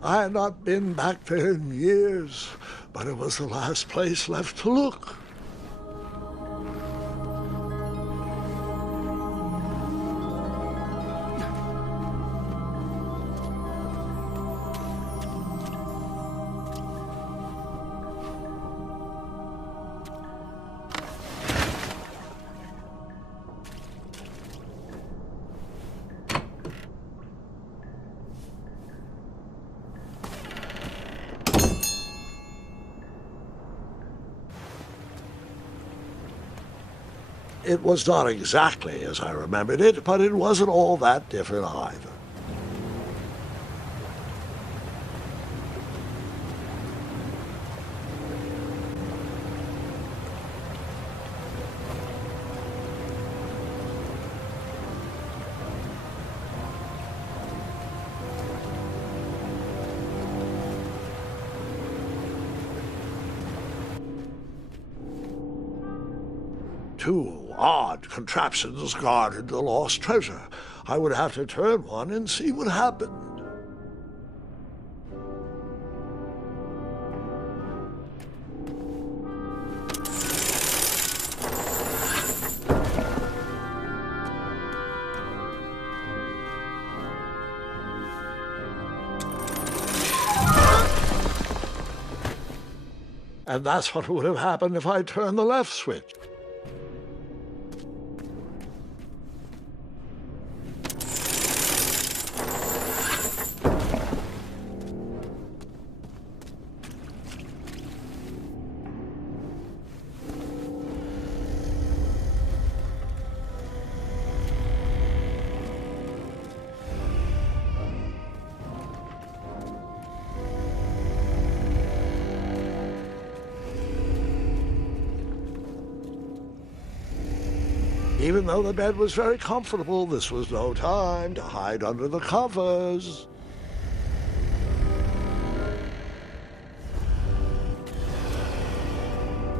I had not been back there in years, but it was the last place left to look. It was not exactly as I remembered it, but it wasn't all that different either. Two odd contraptions guarded the lost treasure. I would have to turn one and see what happened. And that's what would have happened if I turned the left switch. Even though the bed was very comfortable, this was no time to hide under the covers.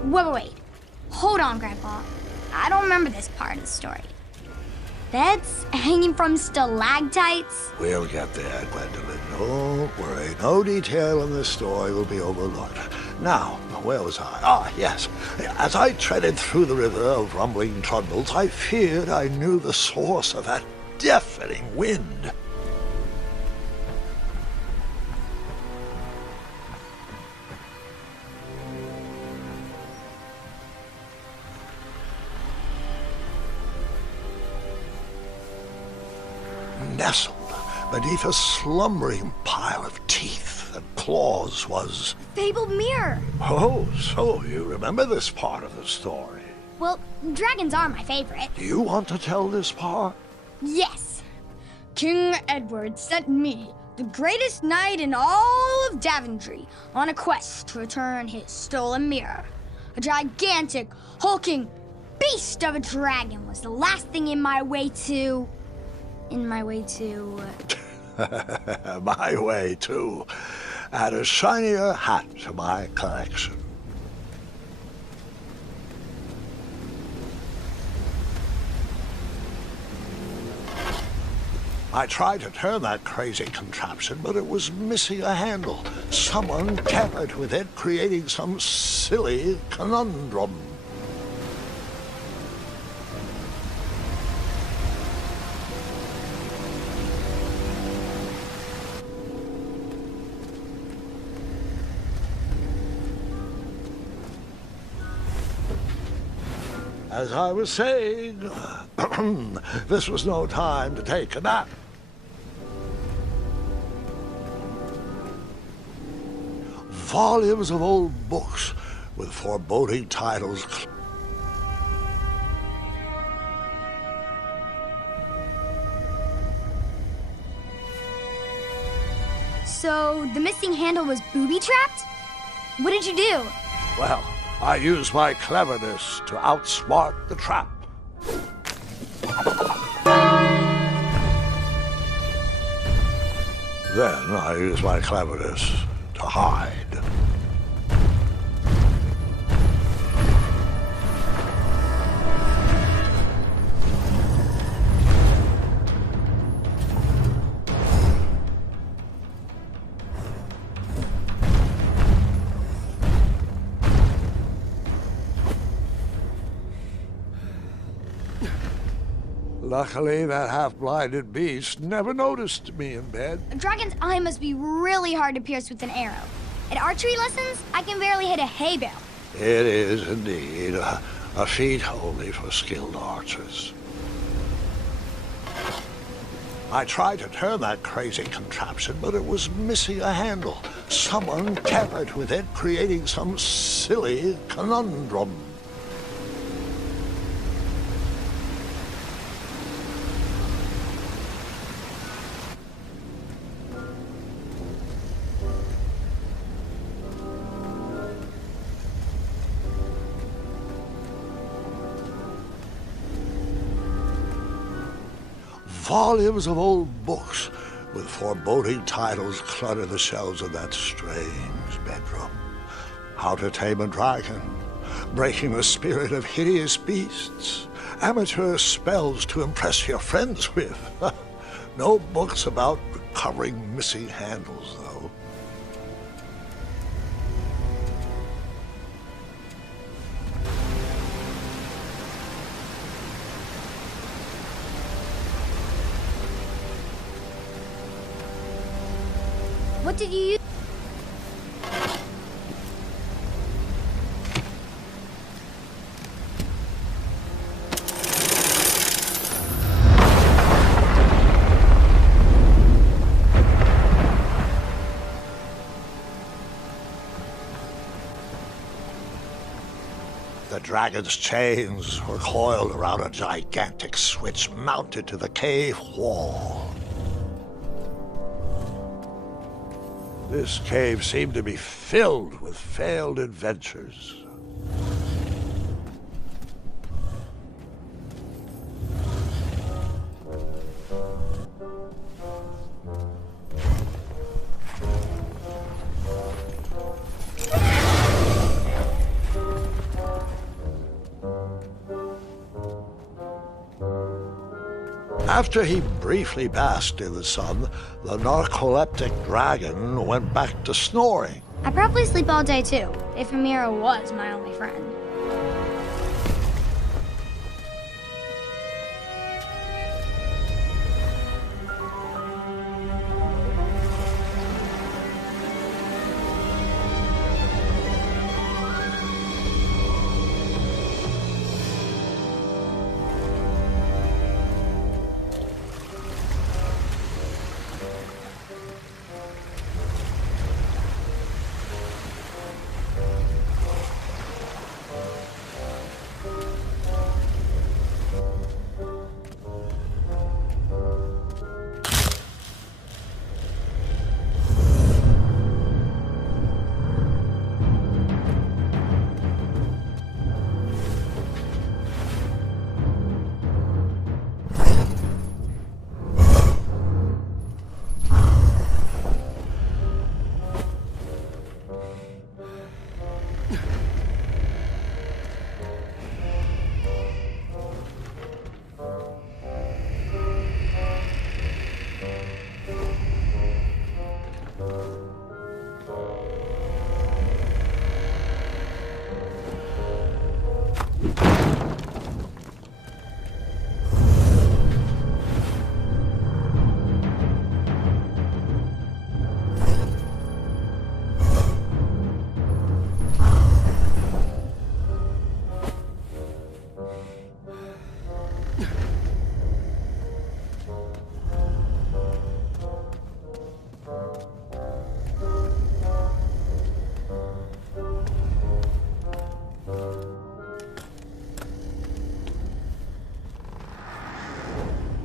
Wait. Hold on, Grandpa. I don't remember this part of the story. Beds hanging from stalactites? We'll get there, Gwendolyn. Don't worry. No detail in this story will be overlooked. Now, where was I? Ah, yes. As I treaded through the river of rumbling trundles, I feared I knew the source of that deafening wind. Nestled beneath a slumbering pile of teeth and claws was... Fabled mirror! Oh, so you remember this part of the story? Well, dragons are my favorite. Do you want to tell this part? Yes! King Edward sent me, the greatest knight in all of Daventry, on a quest to return his stolen mirror. A gigantic, hulking beast of a dragon was the last thing in my way to... My way to... Add a shinier hat to my collection. I tried to turn that crazy contraption, but it was missing a handle. Someone tampered with it, creating some silly conundrum. As I was saying, this was no time to take a nap. Volumes of old books with foreboding titles. So, the missing handle was booby-trapped? What did you do? Well, I used my cleverness to outsmart the trap. Then I used my cleverness to hide. Luckily, that half-blinded beast never noticed me in bed. A dragon's eye must be really hard to pierce with an arrow. At archery lessons, I can barely hit a hay bale. It is indeed a feat only for skilled archers. I tried to turn that crazy contraption, but it was missing a handle. Someone tampered with it, creating some silly conundrum. Volumes of old books with foreboding titles clutter the shelves of that strange bedroom. How to Tame a Dragon, Breaking the Spirit of Hideous Beasts, Amateur Spells to Impress Your Friends with. No books about recovering missing handles, though. What did you use? The dragon's chains were coiled around a gigantic switch mounted to the cave wall. This cave seemed to be filled with failed adventures. After he briefly basked in the sun, the narcoleptic dragon went back to snoring. I probably sleep all day too, if Amira was my only friend.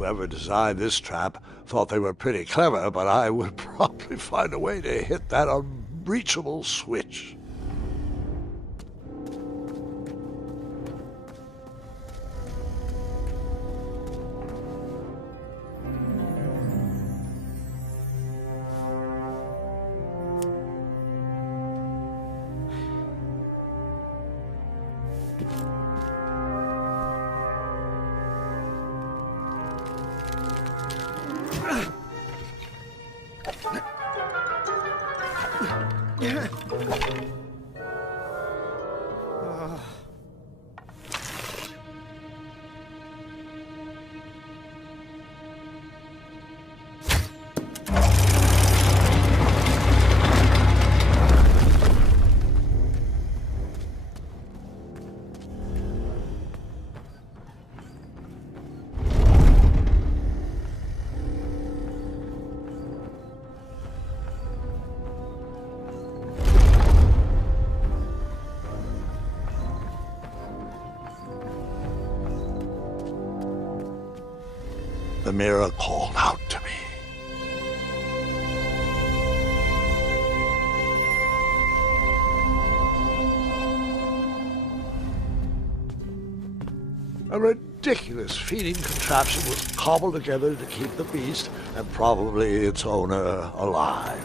whoever designed this trap thought they were pretty clever, but I would probably find a way to hit that unreachable switch. The mirror called out to me. A ridiculous feeding contraption was cobbled together to keep the beast and probably its owner alive.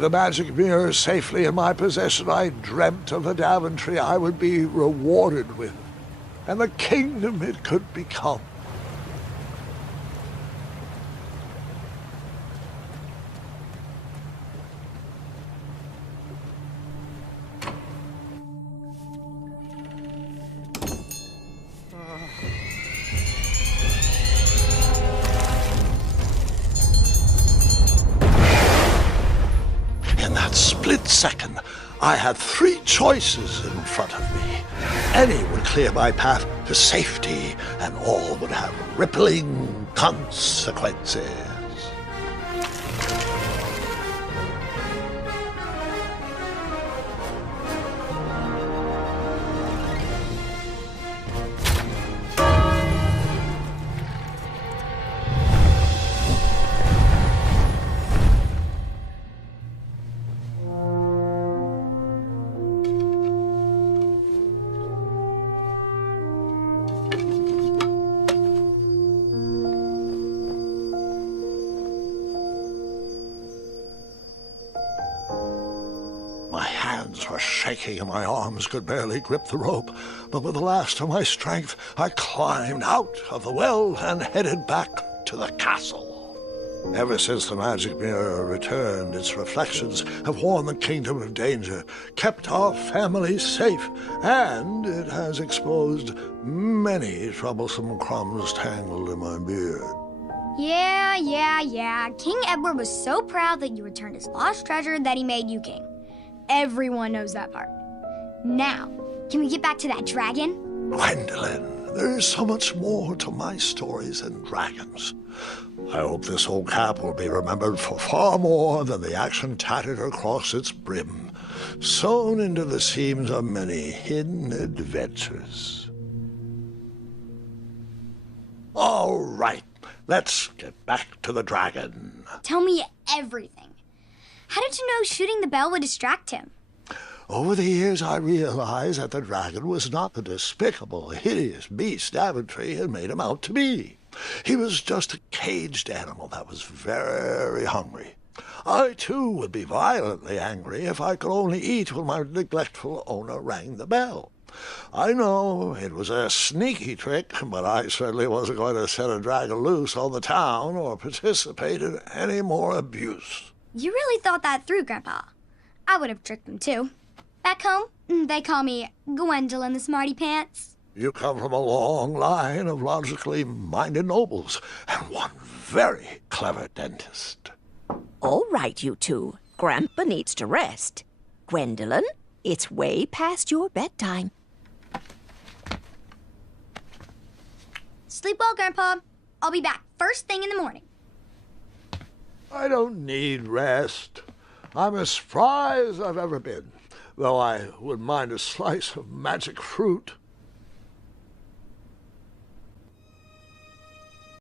With a magic mirror safely in my possession, I dreamt of the Daventry I would be rewarded with, and the kingdom it could become. In that split second, I had three choices in front of me. Any would clear my path to safety, and all would have rippling consequences. My hands were shaking and my arms could barely grip the rope, but with the last of my strength, I climbed out of the well and headed back to the castle. Ever since the magic mirror returned, its reflections have warned the kingdom of danger, kept our family safe, and it has exposed many troublesome crumbs tangled in my beard. Yeah. King Edward was so proud that you returned his lost treasure that he made you king. Everyone knows that part. Now, can we get back to that dragon? Gwendolyn, there is so much more to my stories than dragons. I hope this old cap will be remembered for far more than the action tattered across its brim, sewn into the seams of many hidden adventures. All right, let's get back to the dragon. Tell me everything. How did you know shooting the bell would distract him? Over the years, I realized that the dragon was not the despicable, hideous beast Daventry had made him out to be. He was just a caged animal that was very hungry. I, too, would be violently angry if I could only eat when my neglectful owner rang the bell. I know it was a sneaky trick, but I certainly wasn't going to set a dragon loose on the town or participate in any more abuse. You really thought that through, Grandpa. I would have tricked him, too. Back home, they call me Gwendolyn the Smarty Pants. You come from a long line of logically minded nobles, and one very clever dentist. All right, you two. Grandpa needs to rest. Gwendolyn, it's way past your bedtime. Sleep well, Grandpa. I'll be back first thing in the morning. I don't need rest. I'm as spry as I've ever been, though I wouldn't mind a slice of magic fruit.